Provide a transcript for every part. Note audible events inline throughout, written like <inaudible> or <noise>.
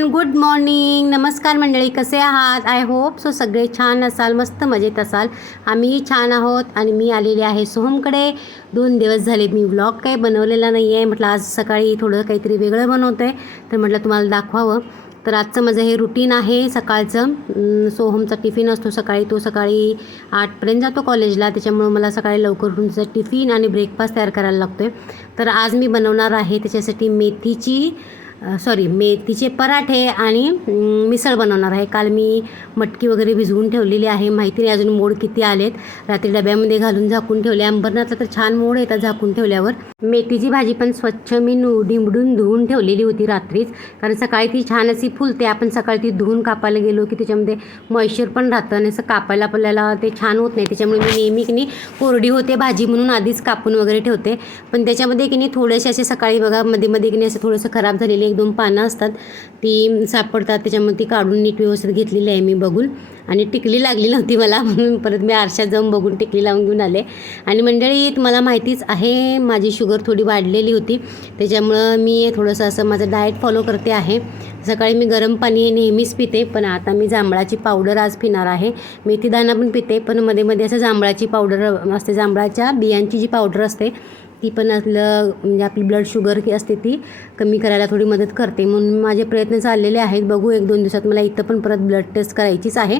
Everyone good morning नमस्कार मंडळी कसे आहात? आय होप सो सगळे छान असाल मस्त मजेत असाल. आम्हीही छान आहोत आणि मी आलेले आहे सोहमकडे. दोन दिवस झाले मी व्लॉग काही बनवलेला नाही आहे म्हटलं आज सकाळी थोडं काहीतरी वेगळं बनवतं. आहे तर म्हटलं तुम्हाला दाखवावं. तर आजचं माझं हे रुटीन आहे सकाळचं. सोहमचा टिफिन असतो सकाळी. तो सकाळी आठपर्यंत जातो कॉलेजला त्याच्यामुळं मला सकाळी लवकर उठून त्याचा टिफिन आणि ब्रेकफास्ट तयार करायला लागतो आहे तर आज मी बनवणार आहे त्याच्यासाठी मेथीची सॉरी मेथीचे पराठे आणि मिसळ बनवणार आहे. काल मी मटकी वगैरे भिजवून ठेवलेली आहे. माहिती नाही अजून मोड किती आलेत. रात्री डब्यामध्ये घालून झाकून ठेवले. अंबरनाथला तर छान मोड येतात झाकून ठेवल्यावर. मेथीची भाजी पण स्वच्छ मी नु डिंबडून धुवून ठेवलेली होती रात्रीच. कारण सकाळी ती छान अशी फुलते. आपण सकाळी ती धुवून कापायला गेलो की त्याच्यामध्ये मॉइश्चर पण राहतं आणि असं कापायला आपल्याला ते छान होत नाही. त्याच्यामुळे मी नेहमी की नाही कोरडी होते भाजी म्हणून आधीच कापून वगैरे ठेवते. पण त्याच्यामध्ये की नाही थोडेसे असे सकाळी बघा मध्ये मध्ये की नाही असं थोडंसं खराब झालेले एक दोन पानं असतात ती सापडतात त्याच्यामुळे ती काढून नीट व्यवस्थित घेतलेली आहे मी बघून. आणि टिकली लागली नव्हती मला म्हणून परत मी आरशात जाऊन बघून टिकली लावून घेऊन आले. आणि मंडळी मला माहितीच आहे माझी शुगर थोडी वाढलेली होती. त्याच्यामुळं मी थोडंसं असं माझं डाएट फॉलो करते आहे. सकाळी मी गरम पाणी नेहमीच पिते पण आता मी जांभळाची पावडर आज पिणार आहे. मेथीदाणा पण पिते पण मध्ये मध्ये असं जांभळाची पावडर असते जांभळाच्या बियांची जी पावडर असते ती पण असलं म्हणजे आपली ब्लड शुगर की असते ती कमी करायला थोडी मदत करते. म्हणून माझे प्रयत्न चाललेले आहेत. बघू एक दोन दिवसात मला इथं पण परत ब्लड टेस्ट करायचीच आहे.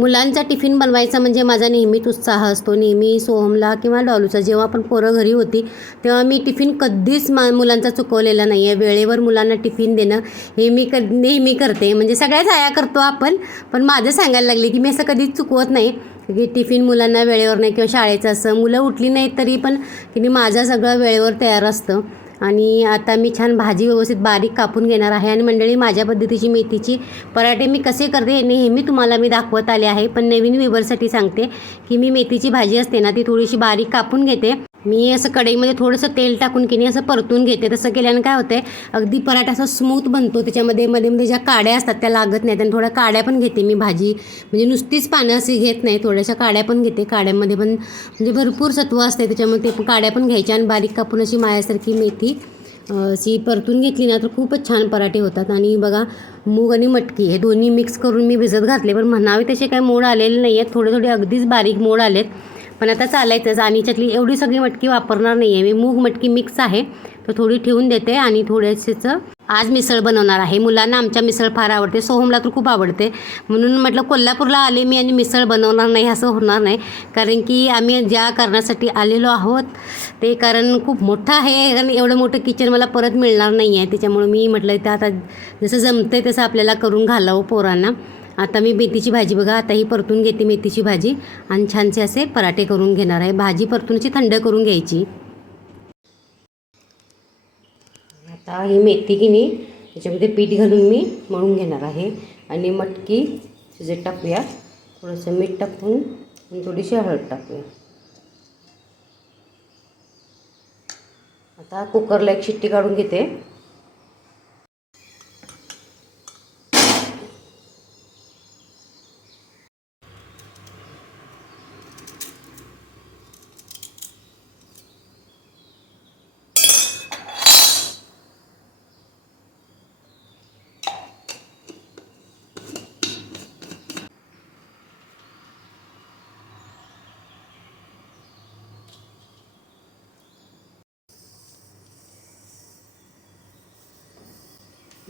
मुलांचा टिफिन बनवायचा म्हणजे माझा नेहमीच उत्साह असतो. नेहमी सोहमला किंवा डॉलूचा जेव्हा पण पोरं घरी होती तेव्हा मी टिफिन कधीच मा मुलांचा चुकवलेला नाही आहे वेळेवर मुलांना टिफिन देणं हे मी क नेहमी करते. म्हणजे सगळ्याच आया करतो आपण पण माझं सांगायला लागले की मी असं कधीच चुकवत नाही. की टिफिन मुलांना वेळेवर नाही किंवा शाळेचं असं. मुलं उठली नाहीत तरी पण की माझं सगळं वेळेवर तयार असतं. आणि आता मी छान भाजी व्यवस्थित बारीक कापून घेणार आहे आणि मंडळी माझ्या पद्धतीची मेथीची पराठे मी कसे करते हे नेहमी तुम्हाला मी दाखवत आले आहे. पण नवीन विवरसाठी सांगते की मी मेथीची भाजी असते ना ती थोडीशी बारीक कापून घेते. मी असं कढईमध्ये थोडंसं तेल टाकून की नाही असं परतून घेते. तसं केल्यानं काय होतं अगदी पराठा असा स्मूथ बनतो. त्याच्यामध्ये मध्ये मध्ये ज्या काड्या असतात त्या लागत नाहीत आणि थोड्या काड्या पण घेते मी भाजी. म्हणजे नुसतीच पानं अशी घेत नाही थोड्याशा काड्या पण घेते. काड्यामध्ये पण म्हणजे भरपूर सत्व असते त्याच्यामुळे ते पण काड्या पण घ्यायच्या आणि बारीक कापून अशी मायासारखी मेथी अशी परतून घेतली ना तर खूपच छान पराठे होतात. आणि बघा मूग आणि मटकी हे दोन्ही मिक्स करून मी भिजत घातले. पण म्हणावे तसे काही मोड आलेले नाही आहेत थोडे थोडे अगदीच बारीक मोड आलेत. पण आता चालायचंच. आणि एवढी सगळी मटकी वापरणार नाही आहे मी मूग मटकी मिक्स आहे. तर थोडी ठेवून देते आणि थोडेसेच आज मिसळ बनवणार आहे. मुलांना आमच्या मिसळ फार आवडते. सोहमला तर खूप आवडते. म्हणून म्हटलं कोल्हापूरला आले मी आणि मिसळ बनवणार नाही असं होणार नाही. कारण की आम्ही ज्या कारणासाठी आलेलो आहोत ते कारण खूप मोठं आहे कारण एवढं मोठं किचन मला परत मिळणार नाही आहे त्याच्यामुळं मी म्हटलं ते आता जसं जमतं तसं आपल्याला करून घालावं पोरांना. आता मी मेथीची भाजी बघा आता ही परतून घेते मेथीची भाजी. आणि छानसे असे पराठे करून घेणार आहे. भाजी परतूनची थंड करून घ्यायची. आता ही मेथी की नाही त्याच्यामध्ये पीठ घालून मी मळून घेणार आहे. आणि मटकी शिजत टाकूया. थोडंसं मीठ टाकून आणि थोडीशी हळद टाकूया. आता कुकरला एक शिट्टी काढून घेते.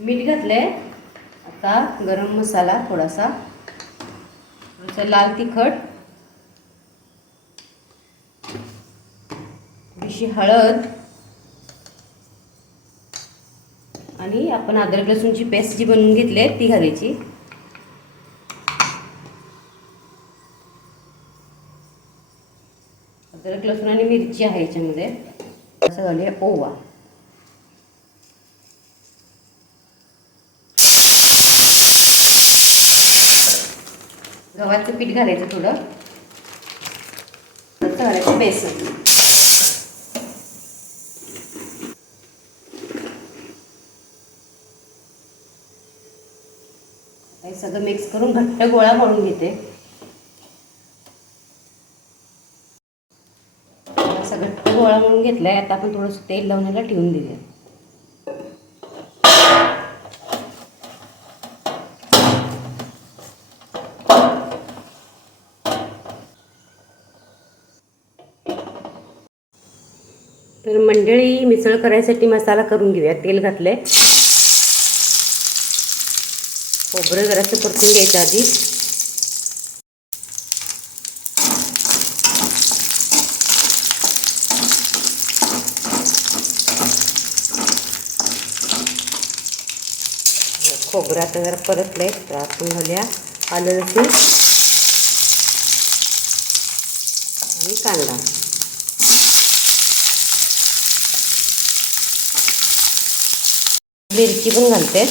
मीठ घातलंय. आता गरम मसाला थोडासा. थोडंसं लाल तिखट. थोडीशी हळद. आणि आपण अद्रक लसूणची पेस्ट जी बनवून घेतली आहे ती घालायची. अद्रक लसूण आणि मिरची आहे याच्यामध्ये. असं घालूया ओवा. गव्हाचं पीठ घालायचं थोडं. नंतर घालायचं बेसन. हे सगळं मिक्स करून घट्ट गोळा मळून घेते. असं घट्ट गोळा मळून घेतलाय आता आपण थोडंसं तेल लावण्याला ठेवून दिले मिसळ करायसाठी मसाला करून घेऊया. तेल घातलंय. खोबरं जरासं परतून घ्यायचं आधी. खोबरं आता जरा परतलंय. तर आपण घालूया आलं लसूण आणि कांदा. मिरची पण घालते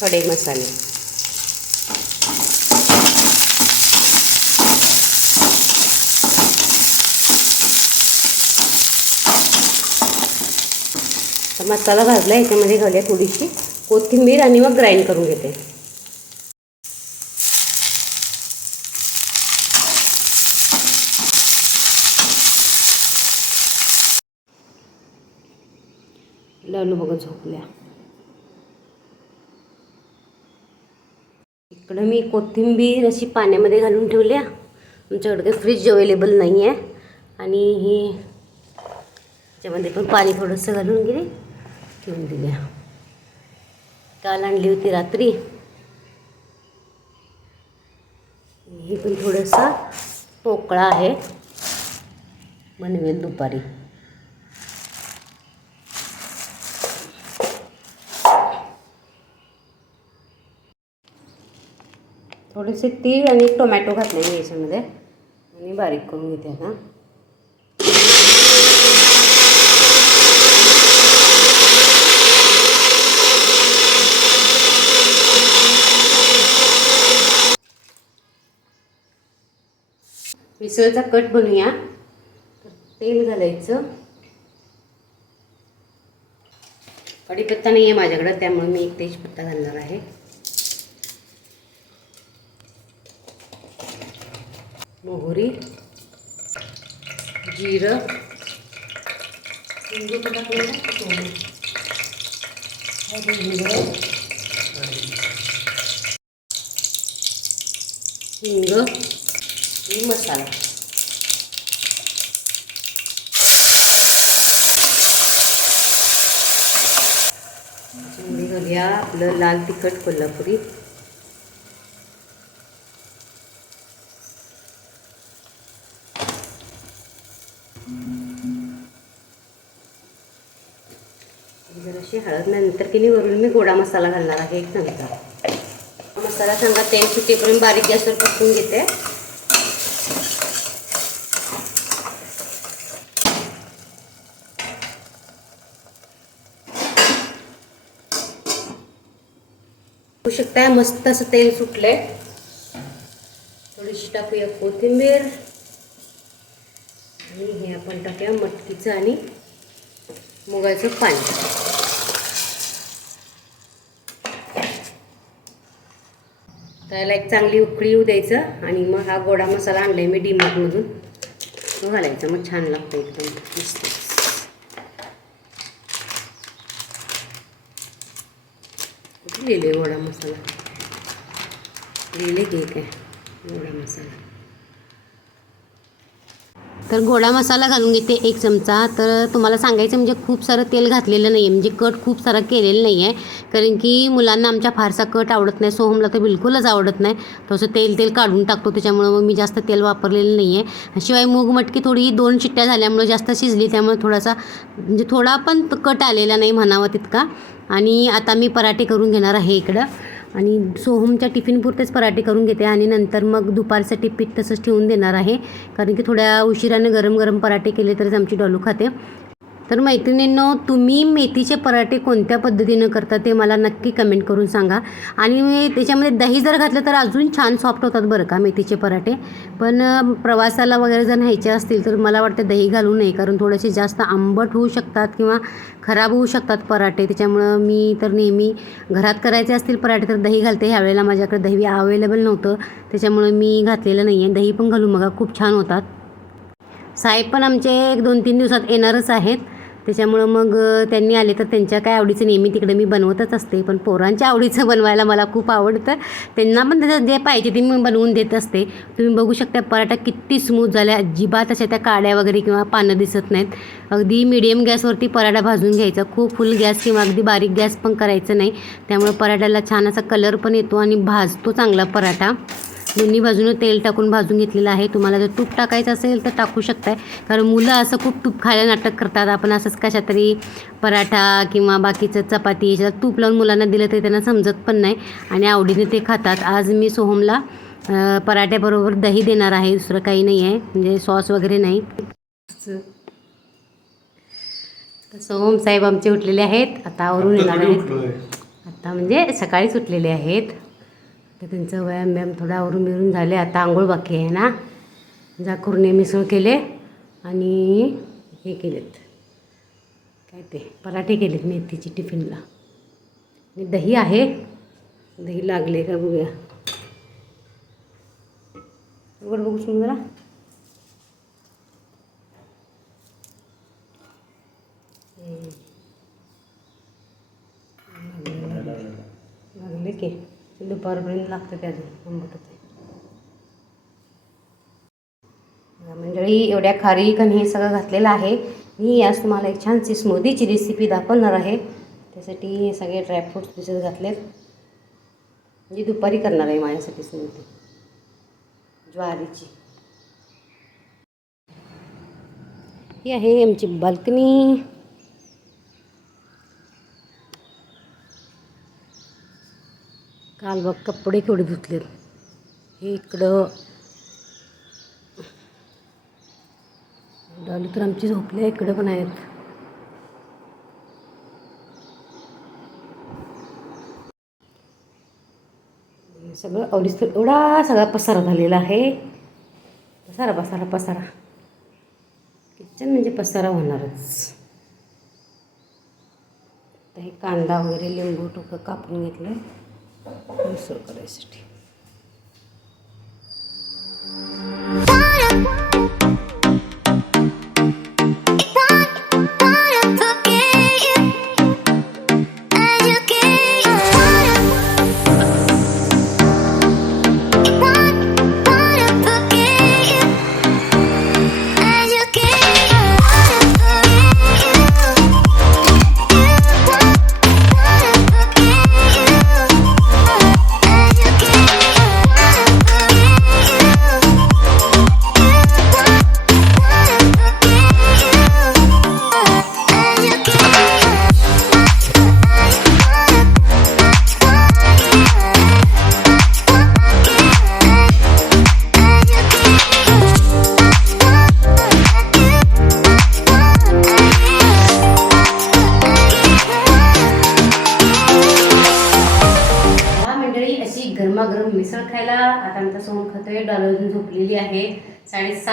खडे मसाले मसाला भाजला याच्यामध्ये घालूया थोडीशी कोथिंबीर आणि मग ग्राइंड करून घेते. लालू बघा झोपल्या. इकडं मी कोथिंबीर अशी पाण्यामध्ये घालून ठेवल्या. आमच्याकडे काही फ्रीज अवेलेबल नाही आहे आणि हे त्याच्यामध्ये पण पाणी थोडंसं घालून गेले ठेवून दिल्या. काल आणली होती रात्री. हे पण थोडंसं पोकळा आहे. बनवेल दुपारी. थोडेसे तीळ आणि टोमॅटो घातले याच्यामध्ये. आणि बारीक करून घेते आता. मिसळचा कट बनूया. तर तेल घालायचं. कढीपत्ता नाही आहे माझ्याकडं त्यामुळे मी एक तेजपत्ता घालणार आहे. मोहरी जिरं हिंग पण मसाला. घालूया आपलं लाल तिखट कोल्हापुरी. जराशी हळद नंतर की वरून मी गोडा मसाला घालणार आहे एक चमचा. मसाला सांगा तेल सुटेपर्यंत बारीक गॅसवर पकवून घेते. बघू मस्त असं तेल सुटलंय. थोडीशी टाकूया कोथिंबीर. आणि हे आपण टाकूया मटकीचं आणि मुगाचं पाणी. त्याला एक चांगली उकळी येऊ द्यायचं आणि मग हा गोडा मसाला आणलाय मी डीमार्टमधून तो घालायचा मग छान लागतं एकदम मस्त. कुठे लिहिले गोडा मसाला लिहिले केक आहे गोडा मसाला तर गोडा मसाला घालून घेते एक चमचा. तर तुम्हाला सांगायचं म्हणजे खूप सारं तेल घातलेलं नाही आहे म्हणजे कट खूप सारा केलेलं नाही आहे कारण की मुलांना आमच्या फारसा कट आवडत नाही. सोहमला तर बिलकुलच आवडत नाही. तसं तेल तेल काढून टाकतो. त्याच्यामुळं मग मी जास्त तेल वापरलेलं नाही आहे शिवाय मूग मटकी थोडी दोन शिट्ट्या झाल्यामुळं जास्त शिजली. त्यामुळे थोडासा म्हणजे थोडा पण कट आलेला नाही म्हणावा तितका. आणि आता मी पराठे करून घेणार आहे इकडं. आणि सोहमच्या टिफिनपुरतेच पराठे करून घेते आणि नंतर मग दुपारसाठी पीठ तसंच ठेवून देणार आहे. कारण की थोड्या उशिराने गरम गरम पराठे केले तरच आमची डॉलू खाते. तर मैत्रिणींनो तुम्ही मेथीचे पराठे कोणत्या पद्धतीनं करता ते मला नक्की कमेंट करून सांगा. आणि त्याच्यामध्ये दही जर घातलं तर अजून छान सॉफ्ट होतात बरं का मेथीचे पराठे. पण प्रवासाला वगैरे जर न्यायचे असतील तर मला वाटतं दही घालू नये कारण थोडेसे जास्त आंबट होऊ शकतात किंवा खराब होऊ शकतात पराठे. त्याच्यामुळं मी तर नेहमी घरात करायचे असतील पराठे तर दही घालते. ह्यावेळेला माझ्याकडे दही अवेलेबल नव्हतं. त्याच्यामुळं मी घातलेलं नाही आहे दही पण घालून बघा खूप छान होतात. साहेब पण आमचे एक दोन तीन दिवसात येणारच आहेत. त्याच्यामुळं मग त्यांनी आले तर त्यांच्या काय आवडीचं नेहमी तिकडे मी बनवतच असते. पण पोरांच्या आवडीचं <laughs> बनवायला मला खूप आवडतं. त्यांना पण त्याचं जे पाहिजे ते मी बनवून देत असते. तुम्ही बघू शकता पराठा किती स्मूथ झाला. अजिबात अशा त्या काड्या वगैरे किंवा पानं दिसत नाहीत. अगदी मिडियम गॅसवरती पराठा भाजून घ्यायचा. खूप फुल गॅस किंवा अगदी बारीक गॅस पण करायचं नाही. त्यामुळे पराठ्याला छान असा कलर पण येतो आणि भाजतो चांगला पराठा. दोन्ही बाजूनं तेल टाकून भाजून घेतलेलं आहे. तुम्हाला जर तूप टाकायचं असेल तर टाकू शकताय. कारण मुलं असं खूप तूप खायला नाटक करतात. आपण असंच कशा तरी पराठा किंवा बाकीचं चपाती याच्यात तूप लावून मुलांना दिलं तरी त्यांना समजत पण नाही आणि आवडीने ते खातात. आज मी सोहमला पराठ्याबरोबर दही देणार आहे. दुसरं काही नाही आहे. म्हणजे सॉस वगैरे नाही. सोहम साहेब आमचे उठलेले आहेत. आता आवरून येणार आहेत. आता म्हणजे सकाळीच उठलेले आहेत. तर त्यांचं व्यायाम व्यायाम थोडा आवरून बिरून झाले. आता आंघोळ बाकी आहे ना. जाकूरने मिसळ केले आणि हे केलेत. काय ते? पराठे केलेत मेथीची टिफिनला. आणि दही आहे. दही लागले का बघूया. उघड बघू समजा जरा लागले की दुपारपर्यंत लागतं ते अजून आंबट होते मंडळी एवढ्या खारी कण हे सगळं घातलेलं आहे. मी आज तुम्हाला एक छानशी स्मूदीची रेसिपी दाखवणार आहे. त्यासाठी हे सगळे ड्रायफ्रूट्स त्याच्यात घातलेत. म्हणजे दुपारी करणार आहे माझ्यासाठी स्मूदी ज्वारीची. ही आहे आमची बाल्कनी. काल बघ कपडे केवढे धुतले हे इकडं. डॉली तर आमची झोपल्या इकडं पण आहेत. सगळं अवडीस एवढा सगळा पसारा झालेला आहे. पसारा पसारा पसारा. किचन म्हणजे पसारा होणारच. आता हे कांदा वगैरे लिंबू टोकं कापून घेतलं. मिसळ करायसाठी.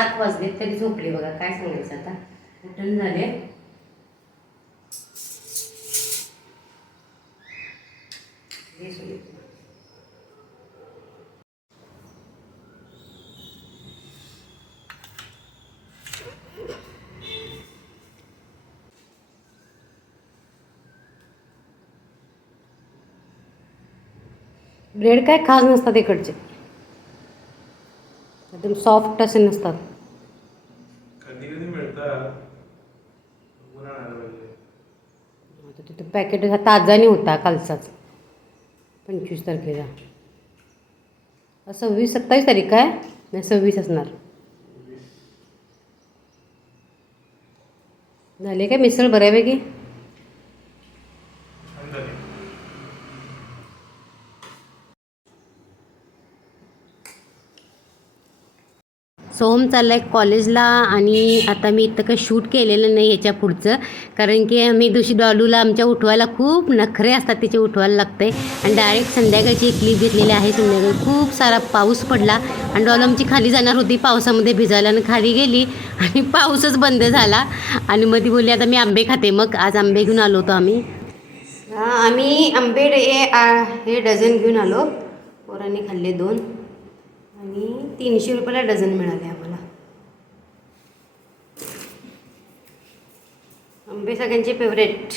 सात वाजले तरी झोपली बघा काय सांगायचं आता? उठून झाले. ब्रेड काय खास नसतात इकडचे. एकदम सॉफ्ट असे नसतात. पॅकेट हा ताजाने होता कालचाच. पंचवीस तारखेचा. सव्वीस सत्तावीस तारीख काय? नाही सव्वीस असणार. झाले काय मिसळ बऱ्यापैकी? सोहम चालला आहे कॉलेजला आणि आता मी इथं काही शूट केलेलं नाही ह्याच्या पुढचं. कारण की आम्ही दुसरी डॉलूला आमच्या उठवायला खूप नखरे असतात तिचे उठवायला लागते आणि डायरेक्ट संध्याकाळची एक क्लिप घेतलेली आहे. संध्याकाळी खूप सारा पाऊस पडला. आणि डॉलू आमची खाली जाणार होती पावसामध्ये भिजायला आणि खाली गेली. आणि पाऊसच बंद झाला. आणि मग ती बोलली आता मी आंबे खाते. मग आज आंबे घेऊन आलो होतो आम्ही. आम्ही आंबे हे डझन घेऊन आलो. पोरांनी खाल्ले दोन. आणि तीनशे रुपयाला डझन मिळाले आम्हाला. आंबे सगळ्यांचे फेवरेट